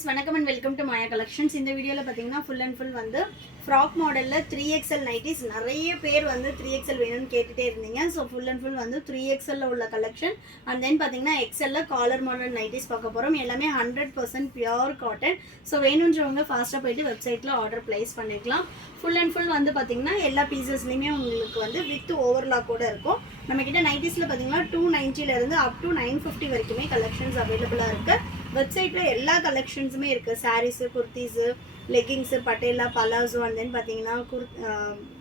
friends, வணக்கம் and welcome to Maya Collections. இந்த வீடியோல பாத்தீங்கன்னா full and full வந்து ஃப்ராக் மாடல்ல 3XL நைட்டிஸ் நிறைய பேர் வந்து 3XL வேணும்னு கேட்டுட்டே இருந்தீங்க. ஸோ ஃபுல் அண்ட் ஃபுல் வந்து 3XL உள்ள கலெக்ஷன் அண்ட் தென் பார்த்தீங்கன்னா எக்ஸ்எல்ல காலர் மாடல் நைட்டிஸ் பார்க்க போகிறோம். எல்லாமே 100% பியூர் காட்டன். ஸோ வேணுன்றவங்க ஃபாஸ்ட்டாக போயிட்டு வெப்சைட்டில் ஆர்டர் ப்ளேஸ் பண்ணிக்கலாம். ஃபுல் அண்ட் ஃபுல் வந்து பார்த்தீங்கன்னா எல்லா பீசஸ்லையுமே உங்களுக்கு வந்து வித் ஓவர்லாக்கோட இருக்கும். நம்மக்கிட்ட நைட்டிஸில் பார்த்தீங்கன்னா 290 அப் டு 950 வரைக்குமே கலெக்ஷன்ஸ் அவைலபிளாக இருக்குது. வெப்சைட்டில் எல்லா கலெக்ஷன்ஸுமே இருக்குது. Saris, kurtis, leggings, Patiala, palazzo and then பார்த்தீங்கன்னா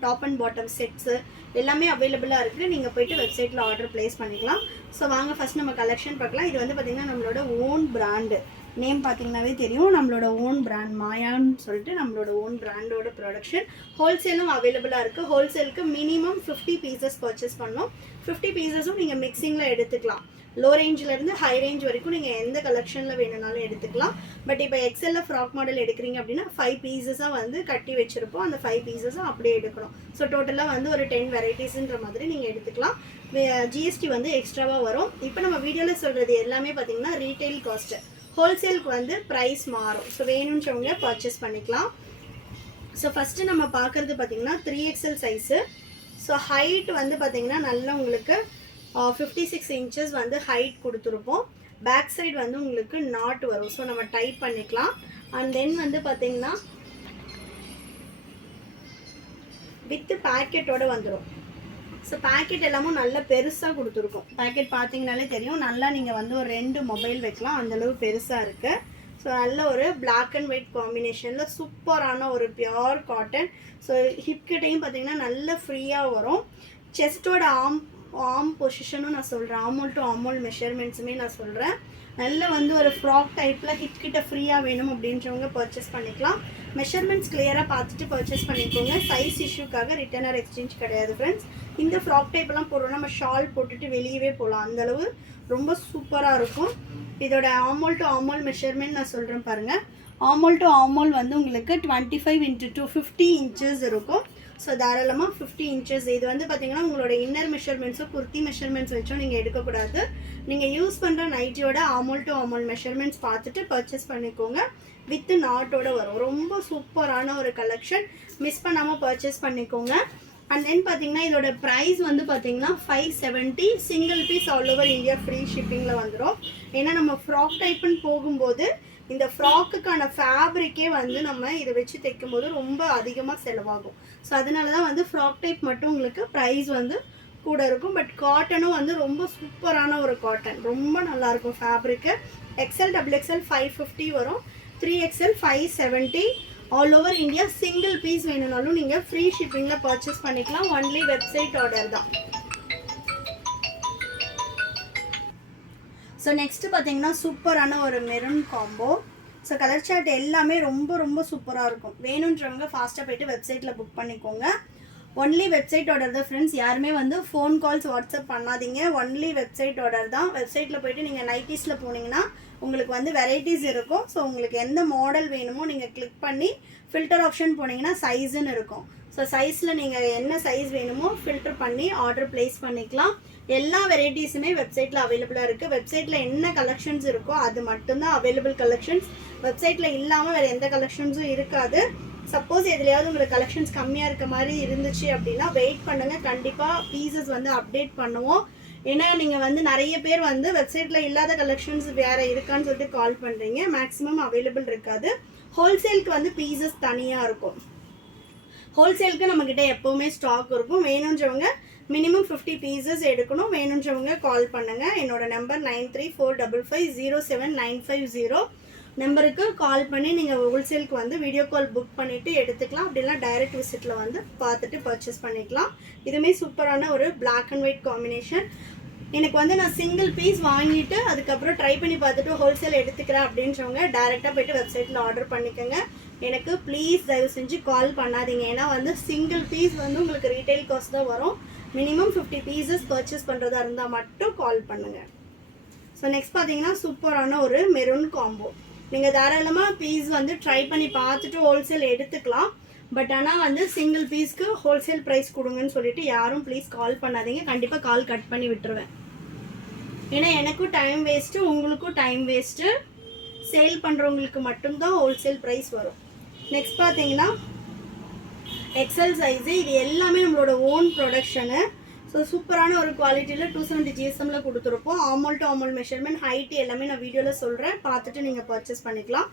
டாப் அண்ட் பாட்டம் செட்ஸு எல்லாமே அவைலபிளாக இருக்குது. நீங்கள் போய்ட்டு வெப்சைட்டில் ஆர்டர் ப்ளேஸ் பண்ணிக்கலாம். ஸோ வாங்க ஃபஸ்ட் நம்ம கலெக்ஷன் பார்க்கலாம். இது வந்து பார்த்திங்கன்னா நம்மளோட ஓன் பிராண்டு நேம் பார்த்தீங்கன்னாவே தெரியும். நம்மளோட ஓன் பிராண்ட் மாயான்னு சொல்லிட்டு நம்மளோட ஓன் பிராண்டோட ப்ரொடக்ஷன். ஹோல்சேலும் அவைலபிளாக இருக்குது. ஹோல்சேலுக்கு மினிமம் 50 பீசஸ் பர்ச்சேஸ் பண்ணோம். 50 பீசஸும் நீங்கள் மிக்சிங்கில் எடுத்துக்கலாம். லோ ரேஞ்சிலேருந்து ஹை ரேஞ்ச் வரைக்கும் நீங்கள் எந்த கலெக்ஷனில் வேணும்னாலும் எடுத்துக்கலாம். பட் இப்போ எக்ஸ்எல்ல ஃப்ராக் மாடல் எடுக்கிறீங்க அப்படின்னா 5 பீசஸாக வந்து கட்டி வச்சுருப்போம். அந்த 5 பீசஸும் அப்படியே எடுக்கணும். ஸோ டோட்டலாக வந்து ஒரு 10 வெரைட்டிஸுன்ற மாதிரி நீங்கள் எடுத்துக்கலாம். ஜிஎஸ்டி வந்து எக்ஸ்ட்ராவாக வரும். இப்போ நம்ம வீடியோவில் சொல்கிறது எல்லாமே பார்த்தீங்கன்னா ரீட்டைல் காஸ்ட்டு. ஹோல்சேலுக்கு வந்து ப்ரைஸ் மாறும். ஸோ வேணுன்றவங்க பர்ச்சேஸ் பண்ணிக்கலாம். ஸோ ஃபஸ்ட்டு நம்ம பார்க்குறது பார்த்தீங்கன்னா 3XL சைஸு. ஸோ ஹைட் வந்து பார்த்தீங்கன்னா நல்லா உங்களுக்கு 56 இன்ச்சஸ் வந்து ஹைட் கொடுத்துருப்போம். பேக் சைடு வந்து உங்களுக்கு நாட் வரும். ஸோ நம்ம டைப் பண்ணிக்கலாம். அண்ட் தென் வந்து பார்த்தீங்கன்னா வித் பேக்கெட்டோட வந்துடும். ஸோ பேக்கெட் எல்லாமும் நல்லா பெருசாக கொடுத்துருக்கோம். பேக்கெட் பார்த்தீங்கனாலே தெரியும். நல்லா நீங்கள் வந்து ஒரு 2 மொபைல் வைக்கலாம், அந்தளவு பெருசாக இருக்குது. ஸோ நல்ல ஒரு பிளாக் அண்ட் ஒயிட் காம்பினேஷனில் சூப்பரான ஒரு பியோர் காட்டன். ஸோ ஹிப்கிட்டையும் பார்த்தீங்கன்னா நல்ல ஃப்ரீயாக வரும். செஸ்டோட ஆர்ம் பொசிஷனும் நான் சொல்கிறேன். ஆமோல் டு ஆமோல் மெஷர்மெண்ட்ஸுமே நான் சொல்கிறேன். நல்ல வந்து ஒரு ஃப்ராக் டைப்பில் ஹிப்கிட்ட ஃப்ரீயாக வேணும் அப்படின்றவங்க பர்ச்சேஸ் பண்ணிக்கலாம். மெஷர்மெண்ட்ஸ் கிளியராக பார்த்துட்டு பர்ச்சேஸ் பண்ணிக்கோங்க. சைஸ் இஷ்யூக்காக ரிட்டர்ன் ஆர் எக்ஸ்சேஞ்ச் கிடையாது ஃப்ரெண்ட்ஸ். இந்த ஃப்ராக் டைப்லாம் போடுறோம், நம்ம ஷால் போட்டுட்டு வெளியவே போகலாம். அந்தளவு ரொம்ப சூப்பராக இருக்கும். இதோட ஆமோல் டு ஆமோல் மெஷர்மெண்ட் நான் சொல்கிறேன் பாருங்கள். ஆமோல் டு ஆமோல் வந்து உங்களுக்கு 25 × 250 இன்ச்சஸ் இருக்கும். ஸோ தாராளமாக 50 இன்ச்சஸ். இது வந்து பார்த்தீங்கன்னா உங்களோட இன்னர் மெஷர்மெண்ட்ஸோ குர்த்தி மெஷர்மெண்ட்ஸ் வச்சோ நீங்கள் எடுக்கக்கூடாது. நீங்கள் யூஸ் பண்ணுற நைட்டியோட ஆமோல் டு ஆமோல் மெஷர்மெண்ட்ஸ் பார்த்துட்டு பர்ச்சேஸ் பண்ணிக்கோங்க. வித் நாட்டோட வரும். ரொம்ப சூப்பரான ஒரு கலெக்ஷன். மிஸ் பண்ணாமல் பர்ச்சேஸ் பண்ணிக்கோங்க. அண்ட் தென் பார்த்தீங்கன்னா இதோட ப்ரைஸ் வந்து பார்த்தீங்கன்னா 570. Single piece all over India free ஷிப்பிங்கில் வந்துடும். ஏன்னா நம்ம ஃப்ராக் டைப்புன்னு போகும்போது இந்த ஃப்ராக்குக்கான ஃபேப்ரிக்கே வந்து நம்ம இதை வச்சு தைக்கும்போது ரொம்ப அதிகமாக செலவாகும். ஸோ அதனால தான் வந்து ஃப்ராக் டைப் மட்டும் உங்களுக்கு ப்ரைஸ் வந்து கூட இருக்கும். பட் காட்டனும் வந்து ரொம்ப சூப்பரான ஒரு காட்டன். ரொம்ப நல்லாயிருக்கும் ஃபேப்ரிக்கு. XL XXL 550 வரும். 3XL 570. All over India single piece வேணும்னாலும் நீங்கள் ஃப்ரீ ஷிப்பிங்கில் பர்ச்சேஸ் பண்ணிக்கலாம். ஒன்லி வெப்சைட் ஆர்டர் தான். ஸோ நெக்ஸ்ட்டு பார்த்தீங்கன்னா சூப்பரான ஒரு maroon combo. So colour chart எல்லாமே ரொம்ப ரொம்ப சூப்பராக இருக்கும். வேணுன்றவங்க ஃபாஸ்ட்டாக போய்ட்டு வெப்சைட்டில் புக் பண்ணிக்கோங்க. ஒன்லி வெப்சைட் ஆர்டர் தான் ஃப்ரெண்ட்ஸ். யாருமே வந்து ஃபோன் கால்ஸ் வாட்ஸ்அப் பண்ணாதீங்க. ஒன்லி வெப்சைட் ஆர்டர் தான். வெப்சைட்டில் போய்ட்டு நீங்கள் நைட்டிஸில் போனீங்கன்னா உங்களுக்கு வந்து வெரைட்டிஸ் இருக்கும். ஸோ உங்களுக்கு எந்த மாடல் வேணுமோ நீங்கள் கிளிக் பண்ணி ஃபில்டர் ஆப்ஷன் போனீங்கன்னா சைஸுன்னு இருக்கும். ஸோ சைஸில் நீங்கள் என்ன சைஸ் வேணுமோ ஃபில்டர் பண்ணி ஆர்டர் ப்ளேஸ் பண்ணிக்கலாம். எல்லா வெரைட்டிஸுமே வெப்சைட்டில் அவைலபிளாக இருக்குது. வெப்சைட்டில் என்ன கலெக்ஷன்ஸ் இருக்கோ அது மட்டும்தான் அவைலபிள் கலெக்ஷன்ஸ். வெப்சைட்டில் இல்லாமல் வேறு எந்த கலெக்ஷன்ஸும் இருக்காது. சப்போஸ் எதுலையாவது உங்களுக்கு கலெக்ஷன்ஸ் கம்மியாக இருக்க மாதிரி இருந்துச்சு அப்படின்னா வெயிட் பண்ணுங்கள். கண்டிப்பாக பீசஸ் வந்து அப்டேட் பண்ணுவோம். ஏன்னா நீங்கள் வந்து நிறைய பேர் வந்து வெப்சைட்டில் இல்லாத கலெக்ஷன்ஸ் வேறு இருக்கான்னு சொல்லிட்டு கால் பண்ணுறீங்க. மேக்ஸிமம் அவைலபிள் இருக்காது. ஹோல்சேலுக்கு வந்து பீசஸ் தனியாக இருக்கும். ஹோல்சேலுக்கு நம்மக்கிட்ட எப்போவுமே ஸ்டாக் இருக்கும். வேணுன்றவங்க மினிமம் 50 பீசஸ் எடுக்கணும். வேணுன்றவங்க கால் பண்ணுங்கள். என்னோட நம்பர் 9345507950 நம்பருக்கு கால் பண்ணி நீங்கள் ஹோல்சேலுக்கு வந்து வீடியோ கால் புக் பண்ணிவிட்டு எடுத்துக்கலாம். அப்படிலாம் டைரக்ட் விசிட்டில் வந்து பார்த்துட்டு பர்ச்சேஸ் பண்ணிக்கலாம். இதுவுமே சூப்பரான ஒரு பிளாக் அண்ட் ஒயிட் காம்பினேஷன். எனக்கு வந்து நான் சிங்கிள் பீஸ் வாங்கிட்டு அதுக்கப்புறம் ட்ரை பண்ணி பார்த்துட்டு ஹோல்சேல் எடுத்துக்கிறேன் அப்படின்றவங்க டைரெக்டாக போய்ட்டு வெப்சைட்டில் ஆர்டர் பண்ணிக்கோங்க. எனக்கு ப்ளீஸ் தயவு செஞ்சு கால் பண்ணாதீங்க. ஏன்னா வந்து சிங்கிள் பீஸ் வந்து உங்களுக்கு ரீட்டைல் காஸ்ட் தான் வரும். மினிமம் 50 பீசஸ் பர்ச்சேஸ் பண்ணுறதா இருந்தால் மட்டும் கால் பண்ணுங்கள். ஸோ நெக்ஸ்ட் பார்த்தீங்கன்னா சூப்பரான ஒரு மெரூன் காம்போ. நீங்கள் தாராளமாக பீஸ் வந்து ட்ரை பண்ணி பார்த்துட்டு ஹோல்சேல் எடுத்துக்கலாம். பட் ஆனால் வந்து சிங்கிள் பீஸ்க்கு ஹோல்சேல் ப்ரைஸ் கொடுங்கன்னு சொல்லிட்டு யாரும் ப்ளீஸ் கால் பண்ணாதீங்க. கண்டிப்பாக கால் கட் பண்ணி விட்டுருவேன். ஏன்னா எனக்கும் டைம் வேஸ்ட்டு, உங்களுக்கும் டைம் வேஸ்ட்டு. சேல் பண்ணுறவங்களுக்கு மட்டும்தான் ஹோல்சேல் ப்ரைஸ் வரும். நெக்ஸ்ட் பார்த்தீங்கன்னா எக்ஸல் சைஸு, இது எல்லாமே நம்மளோட ஓன் ப்ரொடக்ஷனு. ஸோ சூப்பரான ஒரு குவாலிட்டியில் 270 GSMல கொடுத்துருப்போம். ஆமோல் டு ஆமோல் மெஷர்மெண்ட், ஹைட்டு எல்லாமே நான் வீடியோவில் சொல்கிறேன், பார்த்துட்டு நீங்கள் பர்ச்சேஸ் பண்ணிக்கலாம்.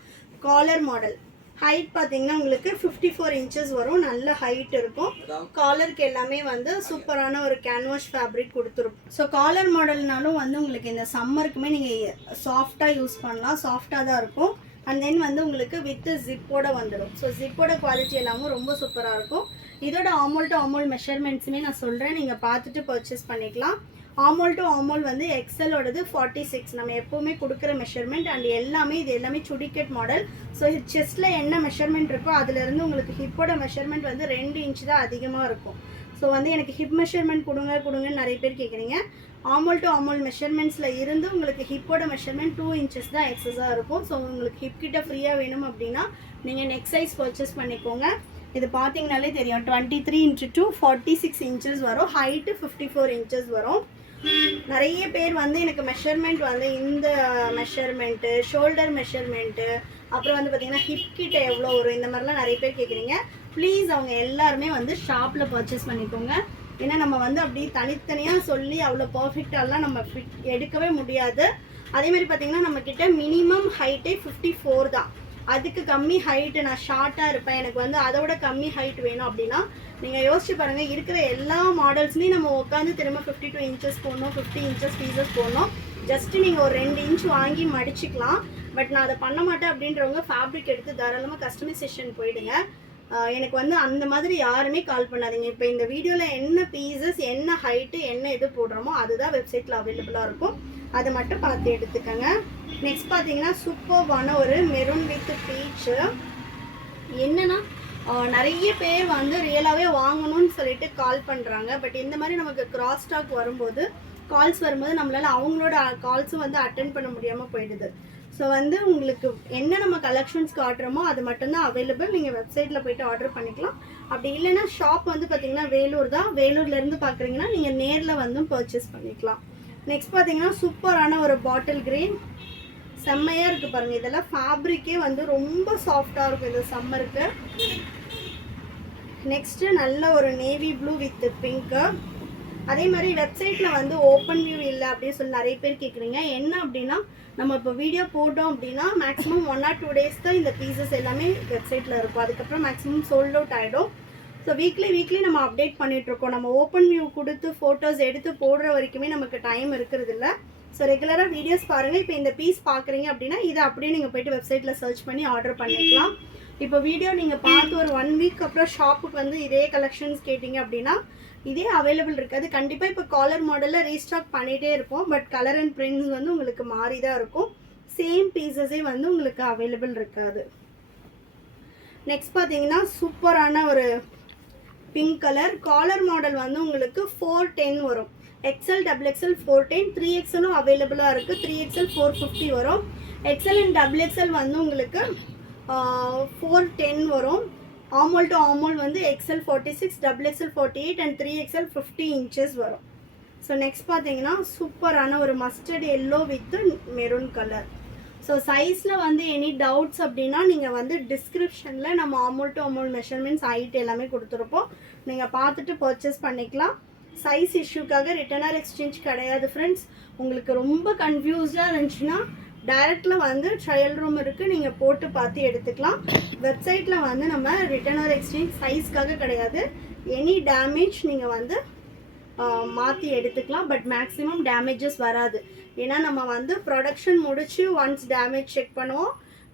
காலர் மாடல் ஹைட் பார்த்தீங்கன்னா உங்களுக்கு 54 inches வரும், நல்ல ஹைட் இருக்கும். காலருக்கு எல்லாமே வந்து சூப்பரான ஒரு கேன்வாஷ் ஃபேப்ரிக் கொடுத்துருப்போம். ஸோ காலர் மாடல்னாலும் வந்து உங்களுக்கு இந்த சம்மருக்குமே நீங்கள் சாஃப்டாக யூஸ் பண்ணலாம், சாஃப்டாக தான் இருக்கும். அண்ட் தென் வந்து உங்களுக்கு வித் ஜிப்போட வந்துடும். ஸோ ஜிப்போட குவாலிட்டி எல்லாமே ரொம்ப சூப்பராக இருக்கும். இதோட ஆமோல் டு ஆமோல் மெஷர்மெண்ட்ஸுமே நான் சொல்கிறேன், நீங்கள் பார்த்துட்டு பர்ச்சேஸ் பண்ணிக்கலாம். ஆமோல் டு ஆமோல் வந்து எக்ஸலோடது 46 நம்ம எப்போவுமே கொடுக்குற மெஷர்மெண்ட். அண்ட் எல்லாமே இது எல்லாமே சுடிக்கெட் மாடல். ஸோ செஸ்ட்டில் என்ன மெஷர்மெண்ட் இருக்கோ அதுலேருந்து உங்களுக்கு ஹிப்போட மெஷர்மெண்ட் வந்து 2 inch தான் அதிகமாக இருக்கும். ஸோ வந்து எனக்கு ஹிப் மெஷர்மெண்ட் கொடுங்கன்னு நிறைய பேர் கேட்குறீங்க. ஆமோல் டு ஆமோல் மெஷர்மெண்ட்ஸில் இருந்து உங்களுக்கு ஹிப்போட மெஷர்மெண்ட் 2 inches தான் எக்ஸஸாக இருக்கும். ஸோ உங்களுக்கு ஹிப் கிட்ட ஃப்ரீயாக வேணும் அப்படின்னா நீங்கள் நெக் சைஸ் பர்ச்சேஸ் பண்ணிக்கோங்க. இது பார்த்தீங்கனாலே தெரியும், 23 into 2 46 inches வரும், ஹைட்டு 54 inches வரும். நிறைய பேர் வந்து எனக்கு மெஷர்மெண்ட் வந்து இந்த மெஷர்மெண்ட்டு, ஷோல்டர் மெஷர்மெண்ட்டு, அப்புறம் வந்து பார்த்தீங்கன்னா ஹிப் கிட்ட எவ்வளோ வரும், இந்த மாதிரிலாம் நிறைய பேர் கேட்குறீங்க. ப்ளீஸ் அவங்க எல்லாருமே வந்து ஷாப்பில் பர்ச்சேஸ் பண்ணிக்கோங்க. ஏன்னா நம்ம வந்து அப்படி தனித்தனியாக சொல்லி அவ்வளோ பர்ஃபெக்டாலாம் நம்ம எடுக்கவே முடியாது. அதேமாதிரி பார்த்தீங்கன்னா நம்மக்கிட்ட மினிமம் ஹைட்டே 54 தான். அதுக்கு கம்மி ஹைட்டு, நான் ஷார்ட்டாக இருப்பேன், எனக்கு வந்து அதோட கம்மி ஹைட் வேணும் அப்படின்னா நீங்கள் யோசிச்சு பாருங்கள். இருக்கிற எல்லா மாடல்ஸ்லையும் நம்ம உட்காந்து திரும்ப 52 inches போடணும், 50 inches பீசஸ் போடணும். ஜஸ்ட்டு நீங்கள் ஒரு 2 inch வாங்கி மடிச்சிக்கலாம். பட் நான் அதை பண்ண மாட்டேன் அப்படின்றவங்க ஃபேப்ரிக் எடுத்து தாராளமாக கஸ்டமைசேஷன் போயிடுங்க. எனக்கு வந்து அந்த மாதிரி யாருமே கால் பண்ணாதீங்க. இப்போ இந்த வீடியோவில் என்ன பீசஸ், என்ன ஹைட்டு, என்ன இது போடுறோமோ அதுதான் வெப்சைட்டில் அவைலபிளாக இருக்கும், அதை மட்டும் பார்த்து எடுத்துக்கோங்க. நெக்ஸ்ட் பார்த்தீங்கன்னா சூப்பர்வான ஒரு மெரூன் வித் பீச்சு. என்னன்னா நிறைய பேர் வந்து ரியலாகவே வாங்கணும்னு சொல்லிட்டு கால் பண்ணுறாங்க. பட் இந்த மாதிரி நமக்கு கிராஸ் ஸ்டாக் வரும்போது, கால்ஸ் வரும்போது நம்மளால் அவங்களோட கால்ஸும் வந்து அட்டென்ட் பண்ண முடியாமல் போயிடுது. ஸோ வந்து உங்களுக்கு என்ன நம்ம கலெக்ஷன்ஸ் காட்டுறோமோ அது மட்டும்தான் அவைலபிள். நீங்கள் வெப்சைட்டில் போய்ட்டு ஆர்டர் பண்ணிக்கலாம். அப்படி இல்லைன்னா ஷாப் வந்து பார்த்தீங்கன்னா வேலூர் தான், வேலூர்லேருந்து பார்க்குறீங்கன்னா நீங்கள் நேரில் வந்து பர்ச்சேஸ் பண்ணிக்கலாம். நெக்ஸ்ட் பார்த்தீங்கன்னா சூப்பரான ஒரு பாட்டில் கிரீன், செம்மையாக இருக்குது பாருங்கள். இதெல்லாம் ஃபேப்ரிக்கே வந்து ரொம்ப சாஃப்டாக இருக்கும் இது சம்மருக்கு. நெக்ஸ்ட்டு நல்ல ஒரு நேவி ப்ளூ வித் பிங்க்கு. அதே மாதிரி வெப்சைட்டில் வந்து ஓப்பன் வியூ இல்லை அப்படின்னு சொல்லி நிறைய பேர் கேட்குறீங்க. என்ன அப்படின்னா நம்ம இப்போ வீடியோ போட்டோம் அப்படின்னா மேக்ஸிமம் 1 or 2 days தான் இந்த பீசஸ் எல்லாமே வெப்சைட்டில் இருக்கும். அதுக்கப்புறம் மேக்ஸிமம் சோல்ட் அவுட் ஆகிடும். ஸோ வீக்லி நம்ம அப்டேட் பண்ணிகிட்ருக்கோம். நம்ம ஓப்பன் வியூ கொடுத்து ஃபோட்டோஸ் எடுத்து போடுற வரைக்குமே நமக்கு டைம் இருக்கிறது இல்லை. ஸோ ரெகுலராக வீடியோஸ் பாருங்கள். இப்போ இந்த பீஸ் பார்க்குறீங்க அப்படின்னா இதை அப்படியே நீங்கள் போய்ட்டு வெப்சைட்டில் சர்ச் பண்ணி ஆர்டர் பண்ணிக்கலாம். இப்போ வீடியோ நீங்கள் பார்த்து ஒரு 1 week அப்புறம் ஷாப்புக்கு வந்து இதே கலெக்ஷன்ஸ் கேட்டிங்க அப்படின்னா இதே அவைலபிள் இருக்காது. கண்டிப்பாக இப்போ காலர் மாடலில் ரீஸ்டாக் பண்ணிகிட்டே இருப்போம். பட் கலர் அண்ட் பிரிண்ட்ஸ் வந்து உங்களுக்கு மாறி தான் இருக்கும். சேம் பீசஸே வந்து உங்களுக்கு அவைலபிள் இருக்காது. நெக்ஸ்ட் பார்த்தீங்கன்னா சூப்பரான ஒரு பிங்க் கலர் காலர் மாடல் வந்து உங்களுக்கு 410 வரும். XL, XXL 410, 3XL அவைலபிளாக இருக்குது. 3XL 450 வரும். XL அண்ட் XXL வந்து உங்களுக்கு 410 வரும். ஆமோல் டு ஆமோல் வந்து XL 46, XXL 48 and 3XL 50 inches வரும். ஸோ நெக்ஸ்ட் பார்த்தீங்கன்னா சூப்பரான ஒரு mustard yellow with maroon colour. So சைஸில் வந்து எனி டவுட்ஸ் அப்படின்னா நீங்கள் வந்து டிஸ்கிரிப்ஷனில் நம்ம ஆமோல் டு ஆமோல் மெஷர்மெண்ட்ஸ் ஹைட் எல்லாமே கொடுத்துருப்போம், நீங்கள் பார்த்துட்டு பர்ச்சேஸ் பண்ணிக்கலாம். சைஸ் இஷ்யூக்காக ரிட்டர்ன் ஆர் எக்ஸ்சேஞ்ச் கிடையாது ஃப்ரெண்ட்ஸ். உங்களுக்கு ரொம்ப கன்ஃபியூஸ்டாக இருந்துச்சுன்னா டைரெக்டில் வந்து ட்ரையல் ரூம் இருக்குது, நீங்கள் போட்டு பார்த்து எடுத்துக்கலாம். வெப்சைட்டில் வந்து நம்ம ரிட்டர்ன் ஆர் எக்ஸ்சேஞ்ச் சைஸ்க்காக கிடையாது. எனி டேமேஜ் நீங்கள் வந்து மாற்றி எடுத்துக்கலாம். பட் மேக்ஸிமம் டேமேஜஸ் வராது. ஏன்னா நம்ம வந்து ப்ரொடக்ஷன் முடித்து ஒன்ஸ் டேமேஜ் செக் பண்ணுவோம்.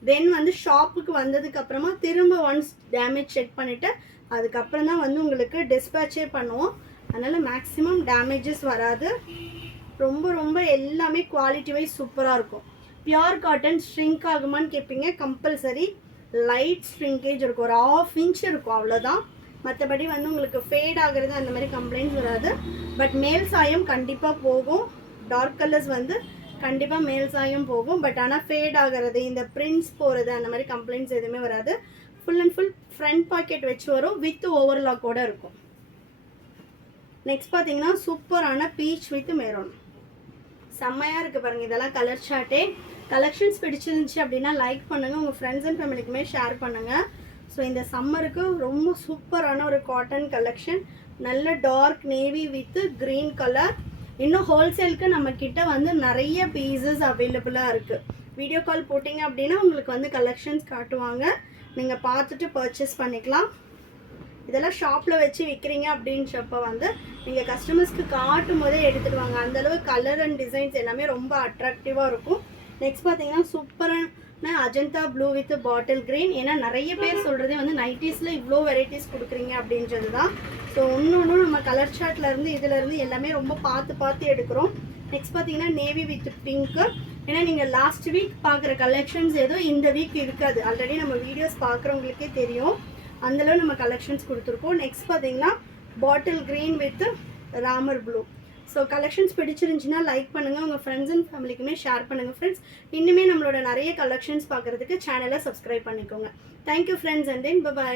தென் வந்து ஷாப்புக்கு வந்ததுக்கப்புறமா திரும்ப ஒன்ஸ் டேமேஜ் செக் பண்ணிவிட்டு அதுக்கப்புறம் தான் வந்து உங்களுக்கு டிஸ்பேச்சே பண்ணுவோம். அதனால் மேக்ஸிமம் டேமேஜஸ் வராது. ரொம்ப எல்லாமே குவாலிட்டி வைஸ் சூப்பராக இருக்கும். பியூர் காட்டன் ஸ்ட்ரிங்க் ஆகுமான்னு கேட்பீங்க. கம்பல்சரி லைட் ஸ்ட்ரிங்கேஜ் இருக்கும், ஒரு 1/2 inch இருக்கும், அவ்வளோதான். மற்றபடி வந்து உங்களுக்கு ஃபேட் ஆகுறது அந்த மாதிரி கம்ப்ளைண்ட்ஸ் வராது. பட் மேல் சாயம் கண்டிப்பாக போகும். டார்க் கலர்ஸ் வந்து கண்டிப்பாக மேல் சாயம் போகும். பட் ஆனால் ஃபேட் ஆகிறது, இந்த பிரிண்ட்ஸ் போகிறது அந்த மாதிரி கம்ப்ளைண்ட்ஸ் எதுவுமே வராது. Full and full front packet வச்சு வரும், வித் ஓவர்லாக்கோட இருக்கும். நெக்ஸ்ட் பார்த்தீங்கன்னா சூப்பரான பீச் வித் மெரூன், செம்மையாக இருக்குது பாருங்கள். இதெல்லாம் கலர் சார்ட்டே. கலெக்ஷன்ஸ் பிடிச்சிருந்துச்சு அப்படின்னா லைக் பண்ணுங்கள், உங்கள் ஃப்ரெண்ட்ஸ் அண்ட் ஃபேமிலிக்குமே ஷேர் பண்ணுங்கள். ஸோ இந்த சம்மருக்கு ரொம்ப சூப்பரான ஒரு காட்டன் கலெக்ஷன், நல்ல dark navy with green colour. இன்னும் ஹோல்சேலுக்கு நம்மக்கிட்ட வந்து நிறைய பீசஸ் அவைலபிளாக இருக்குது. வீடியோ கால் போட்டிங்க அப்படின்னா உங்களுக்கு வந்து கலெக்ஷன்ஸ் காட்டுவாங்க, நீங்கள் பார்த்துட்டு பர்ச்சேஸ் பண்ணிக்கலாம். இதெல்லாம் ஷாப்பில் வச்சு விற்கிறீங்க அப்படின்றப்ப வந்து நீங்கள் கஸ்டமர்ஸ்க்கு காட்டும் போதே எடுத்துகிட்டு வாங்க. அந்தளவு கலர் அண்ட் டிசைன்ஸ் எல்லாமே ரொம்ப அட்ராக்டிவாக இருக்கும். நெக்ஸ்ட் பார்த்தீங்கன்னா சூப்பரான Ajanta blue with bottle green. ஏன்னா நிறைய பேர் சொல்கிறதே வந்து நைட்டிஸில் இவ்வளோ வெரைட்டிஸ் கொடுக்குறீங்க அப்படின்றது தான். ஸோ ஒன்று நம்ம கலர் சார்ட்லேருந்து இதிலேருந்து எல்லாமே ரொம்ப பார்த்து எடுக்கிறோம். நெக்ஸ்ட் பார்த்தீங்கன்னா நேவி வித் பிங்க்கு. ஏன்னா நீங்கள் லாஸ்ட் வீக் பார்க்குற கலெக்ஷன்ஸ் ஏதோ இந்த வீக் இருக்காது, ஆல்ரெடி நம்ம வீடியோஸ் பார்க்குறவங்களுக்கே தெரியும், அந்தளவு நம்ம கலெக்ஷன்ஸ் கொடுத்துருக்கோம். நெக்ஸ்ட் பார்த்தீங்கன்னா bottle green with Ramar blue. So collections பிடிச்சிருந்துச்சின்னா லைக் பண்ணுங்கள், உங்கள் ஃப்ரெண்ட்ஸ் அண்ட் ஃபேமிலிக்குமே ஷேர் பண்ணுங்கள் ஃப்ரெண்ட்ஸ். இன்னுமே நம்மளோட நிறைய கலெக்ஷன்ஸ் பார்க்குறதுக்கு சேனலை சப்ஸ்கிரைப் பண்ணிக்கோங்க. Thank you friends, and then by.